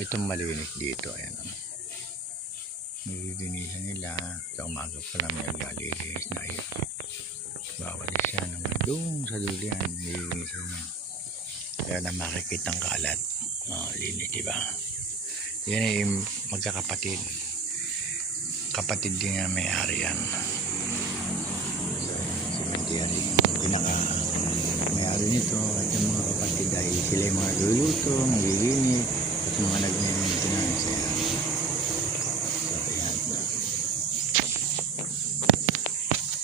Itong malinis dito, ayan. Nililinisan nila. Sa umaga pa lang may nililinis na yun. Bawal siya naman doon sa dulo yan. Nililinisan niya. Kaya na makikita ang kalat. Linis, diba? Yan ay magkakapatid. Kapatid din na may-ari yan. So, si Mantiari, pinaka may-ari nito at yung mga kapatid ay sila yung mga luluto, naglilinis at mga nag-maintenance. So, ayan.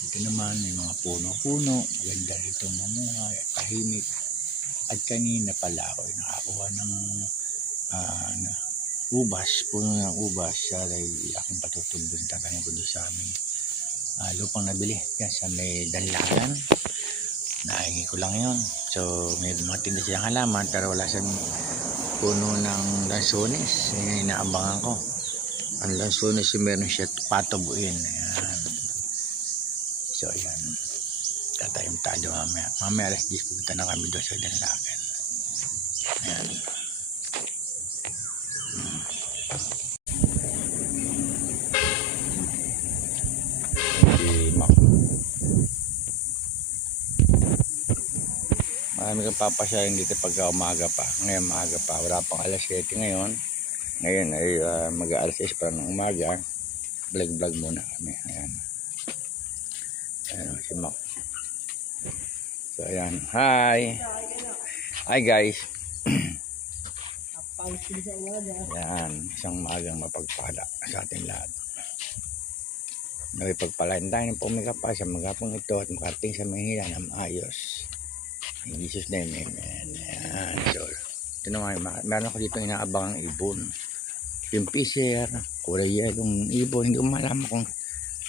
Ito naman, may mga puno-puno. Maganda rito mamuhay, tahimik. At kanina pala ako nakakuha ng ubas, puno ng ubas. Siya ay aking patutubos, tatanim ko doon sa aming lupang nabili. Yan sa may danlakan. Nahingi ko lang yun. So may mga tinda siyang halaman pero wala siyang puno ng lansones. Yan inaabangan ko. Ang lansones yung meron siya patubuin. Ayan. So yan. Tatayong tayo mamaya. Mamaya alas 10 pupunta na kami doon sa danlakan. Ayan. Marami kang papasyahin dito pagka umaga pa. Ngayon maaga pa. Wala pang alas 7 ngayon. Ngayon ay mag-alas 6 pa ng umaga. Vlog muna kami. Ayan. Ayan si Mac. So ayan. Hi! Hi guys! Ayan. Isang maagang mapagpala sa ating lahat. Nawipagpalain tayo ng pumikapa sa magapong ito at makarating sa Manila na maayos. In Jesus name, amen. Ayan. So, ito naman, meron ako dito inaabangang ibon. Yung piser, kulay yelong ibon. Hindi ko malaman kung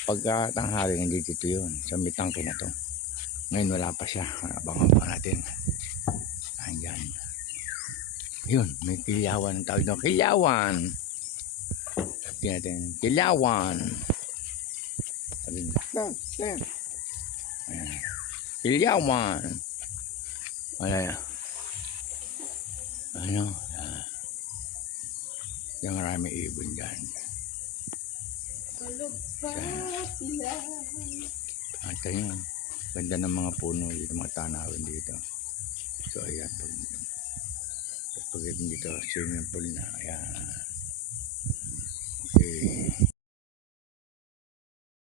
pagkatanghali hindi dito yun. Sa may tangke na to. Ngayon wala pa siya. Abangan pa natin. Ayan. Yun, may kilyawan ng tawag doon. Kilyawan! Tingnan natin. Kilyawan! Ayan. Kilyawan! Wala na. Ano? Yung marami ibon dyan. At yun. Ganda ng mga puno dito, mga tanawin dito. So ayan. Pag dito, swimming pool na. Ayan. Okay.